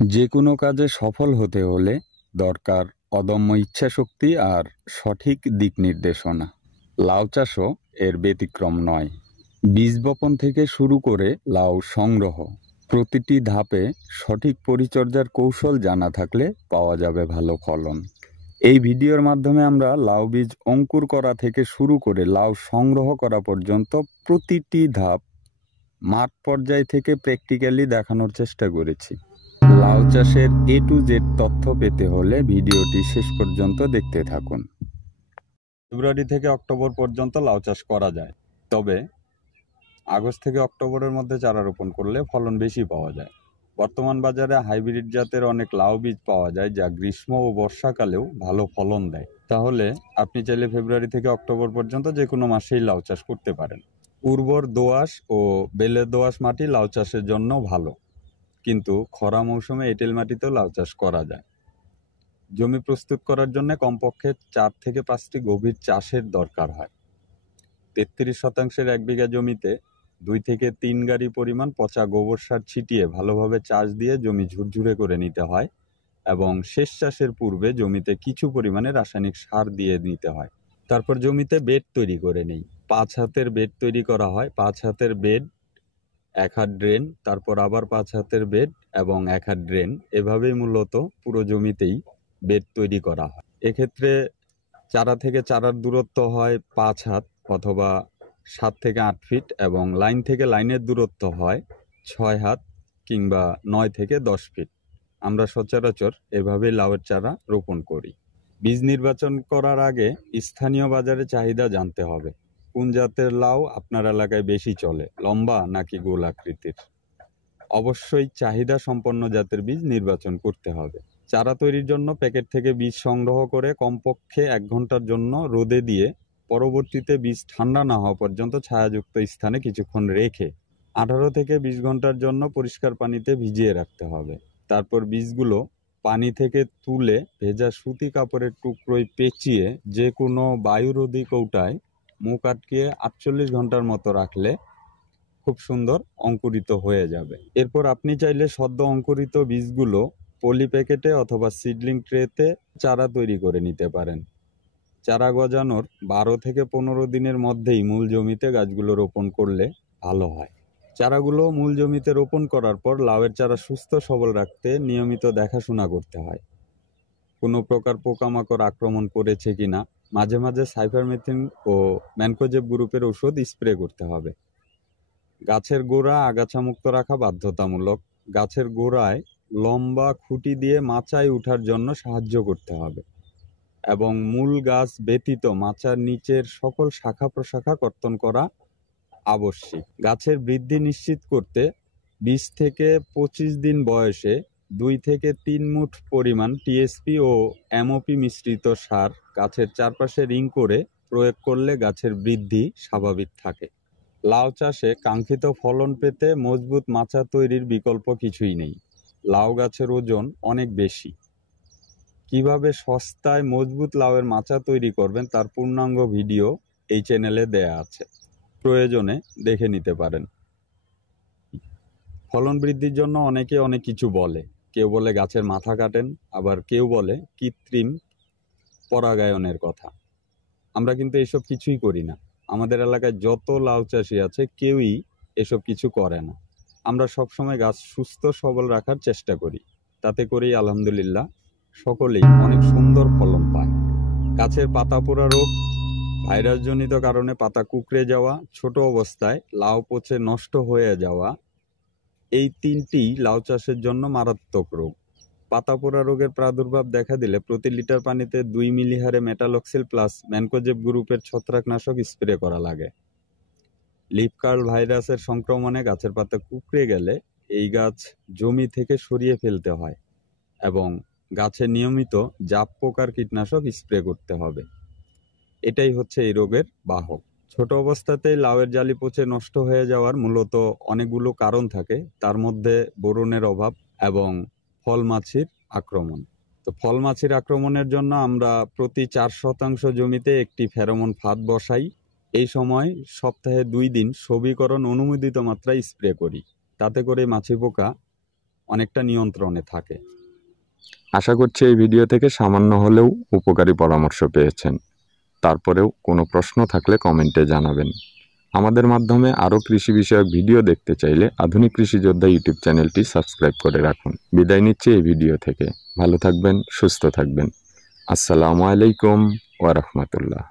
যে কোনো কাজে সফল হতে হলে দরকার অদম্য ইচ্ছাশক্তি আর সঠিক দিক নির্দেশনা। লাউ চাষও এর ব্যতিক্রম নয়। বীজ বপন থেকে শুরু করে লাউ সংগ্রহ, প্রতিটি ধাপে সঠিক পরিচর্যার কৌশল জানা থাকলে পাওয়া যাবে ভালো ফলন। এই ভিডিওর মাধ্যমে আমরা লাউ বীজ অঙ্কুর করা থেকে শুরু করে লাউ সংগ্রহ করা পর্যন্ত প্রতিটি ধাপ মাঠ পর্যায় থেকে প্র্যাকটিক্যালি দেখানোর চেষ্টা করেছি। লাউ চাষের A to Z তথ্য পেতে হলে ভিডিওটি শেষ পর্যন্ত দেখতে থাকুন। ফেব্রুয়ারি থেকে অক্টোবর পর্যন্ত লাউ চাষ করা যায়, তবে আগস্ট থেকে অক্টোবরের মধ্যে চারা রোপণ করলে ফলন বেশি পাওয়া যায়। বর্তমান বাজারে হাইব্রিড জাতের অনেক লাউ বীজ পাওয়া যায় যা গ্রীষ্ম ও বর্ষাকালেও ভালো ফলন দেয়। তাহলে আপনি চাইলে ফেব্রুয়ারি থেকে অক্টোবর পর্যন্ত যে কোনো মাসেই লাউ চাষ করতে পারেন। উর্বর দোআঁশ ও বেলে দোআঁশ মাটি লাউ চাষের জন্য ভালো, কিন্তু খরা মৌসুমে এঁটেল মাটিতেও লাউ চাষ করা যায়। জমি প্রস্তুত করার জন্য কমপক্ষে 4 থেকে 5টি গভীর চাষের দরকার হয়। 33 শতাংশের 1 বিঘা জমিতে 2 থেকে 3 গাড়ি পরিমাণ পচা গোবর সার ছিটিয়ে ভালোভাবে চাষ দিয়ে জমি ঝুরঝুরে করে নিতে হয় এবং শেষ চাষের পূর্বে জমিতে কিছু পরিমাণে রাসায়নিক সার দিয়ে নিতে হয়। তারপর জমিতে বেড তৈরি করে নেই। 5 হাতের বেড তৈরি করা হয়। 5 হাতের বেড, 1 হাত ড্রেন, তারপর আবার 5 হাতের বেড এবং 1 হাত ড্রেন, এভাবেই মূলত পুরো জমিতেই বেড তৈরি করা হয়। এক্ষেত্রে চারা থেকে চারার দূরত্ব হয় 5 হাত অথবা 7 থেকে 8 ফিট এবং লাইন থেকে লাইনের দূরত্ব হয় 6 হাত কিংবা 9 থেকে 10 ফিট। আমরা সচরাচর এভাবেই লাউয়ের চারা রোপণ করি। বীজ নির্বাচন করার আগে স্থানীয় বাজারে চাহিদা জানতে হবে। কোন জাতের লাউ আপনার এলাকায় বেশি চলে, লম্বা নাকি গোল আকৃতির? অবশ্যই চাহিদা সম্পন্ন জাতের বীজ নির্বাচন করতে হবে। চারা তৈরির জন্য প্যাকেট থেকে বীজ সংগ্রহ করে কমপক্ষে 1 ঘন্টার জন্য রোদে দিয়ে পরবর্তীতে বীজ ঠান্ডা না হওয়া পর্যন্ত ছায়াযুক্ত স্থানে কিছুক্ষণ রেখে 18 থেকে 20 ঘন্টার জন্য পরিষ্কার পানিতে ভিজিয়ে রাখতে হবে। তারপর বীজগুলো পানি থেকে তুলে ভেজা সুতি কাপড়ের টুকরোয় পেঁচিয়ে যে কোনো বায়ুরোধী কৌটায় মুখ আটকিয়ে 48 ঘন্টার মতো রাখলে খুব সুন্দর অঙ্কুরিত হয়ে যাবে। এরপর আপনি চাইলে সদ্য অঙ্কুরিত বীজগুলো পলি প্যাকেটে অথবা সিডলিং ট্রেতে চারা তৈরি করে নিতে পারেন। চারা গজানোর 12 থেকে 15 দিনের মধ্যেই মূল জমিতে গাছগুলো রোপণ করলে ভালো হয়। চারাগুলো মূল জমিতে রোপণ করার পর লাউয়ের চারা সুস্থ সবল রাখতে নিয়মিত দেখাশোনা করতে হয়। কোনো প্রকার পোকামাকড় আক্রমণ করেছে কিনা, মাঝে মাঝে সাইফারমেথ্রিন ও ম্যানকোজেব গ্রুপের ওষুধ স্প্রে করতে হবে। গাছের গোড়া আগাছামুক্ত রাখা বাধ্যতামূলক। গাছের গোড়ায় লম্বা খুঁটি দিয়ে মাচায় ওঠার জন্য সাহায্য করতে হবে এবং মূল গাছ ব্যতীত মাচার নিচের সকল শাখা প্রশাখা কর্তন করা আবশ্যিক। গাছের বৃদ্ধি নিশ্চিত করতে 20 থেকে 25 দিন বয়সে 2 থেকে 3 মুঠ পরিমাণ টিএসপি ও এমওপি মিশ্রিত সার গাছের চারপাশে রিং করে প্রয়োগ করলে গাছের বৃদ্ধি স্বাভাবিক থাকে। লাউ চাষে কাঙ্ক্ষিত ফলন পেতে মজবুত মাচা তৈরির বিকল্প কিছুই নেই। লাউ গাছের ওজন অনেক বেশি। কিভাবে সস্তায় মজবুত লাউয়ের মাচা তৈরি করবেন তার পূর্ণাঙ্গ ভিডিও এই চ্যানেলে দেয়া আছে, প্রয়োজনে দেখে নিতে পারেন। ফলন বৃদ্ধির জন্য অনেকে অনেক কিছু বলে। কেউ বলে গাছের মাথা কাটেন, আবার কেউ বলে কৃত্রিম পরাগায়নের কথা। আমরা কিন্তু এসব কিছুই করি না। আমাদের এলাকায় যত লাউ চাষি আছে কেউই এসব কিছু করে না। আমরা সবসময় গাছ সুস্থ সবল রাখার চেষ্টা করি। তাতে করেই আলহামদুলিল্লাহ সকলেই অনেক সুন্দর ফলন পায়। গাছের পাতা পোড়া রোগ, ভাইরাসজনিত কারণে পাতা কুঁকড়ে যাওয়া, ছোট অবস্থায় লাউ পচে নষ্ট হয়ে যাওয়া, এই 3টি লাউ চাষের জন্য মারাত্মক রোগ। পাতা পোড়া রোগের প্রাদুর্ভাব দেখা দিলে প্রতি লিটার পানিতে 2 মিলি হারে মেটালক্সিল প্লাস ম্যানকোজেব গ্রুপের ছত্রাকনাশক স্প্রে করা লাগে। লিফ কার্ল ভাইরাসের সংক্রমণে গাছের পাতা কুঁকড়ে গেলে এই গাছ জমি থেকে সরিয়ে ফেলতে হয় এবং গাছে নিয়মিত জাপ পোকার কীটনাশক স্প্রে করতে হবে। এটাই হচ্ছে এই রোগের বাহক। ছোট অবস্থাতেই লাউয়ের জালি পচে নষ্ট হয়ে যাওয়ার মূলত অনেকগুলো কারণ থাকে, তার মধ্যে বোরনের অভাব এবং ফল মাছির আক্রমণ। তো ফল মাছির আক্রমণের জন্য আমরা প্রতি 4 শতাংশ জমিতে একটি ফেরোমন ফাঁদ বসাই। এই সময় সপ্তাহে 2 দিন সবীকরণ অনুমোদিত মাত্রায় স্প্রে করি। তাতে করে মাছি পোকা অনেকটা নিয়ন্ত্রণে থাকে। আশা করছি এই ভিডিও থেকে সামান্য হলেও উপকারী পরামর্শ পেয়েছেন। তারপরেও কোনো প্রশ্ন থাকলে কমেন্টে জানাবেন। আমাদের মাধ্যমে আরও কৃষি বিষয়ক ভিডিও দেখতে চাইলে আধুনিক কৃষি যোদ্ধা ইউটিউব চ্যানেলটি সাবস্ক্রাইব করে রাখুন। বিদায় নিচ্ছি এই ভিডিও থেকে। ভালো থাকবেন, সুস্থ থাকবেন। আসসালামু আলাইকুম ওয়া রাহমাতুল্লাহ।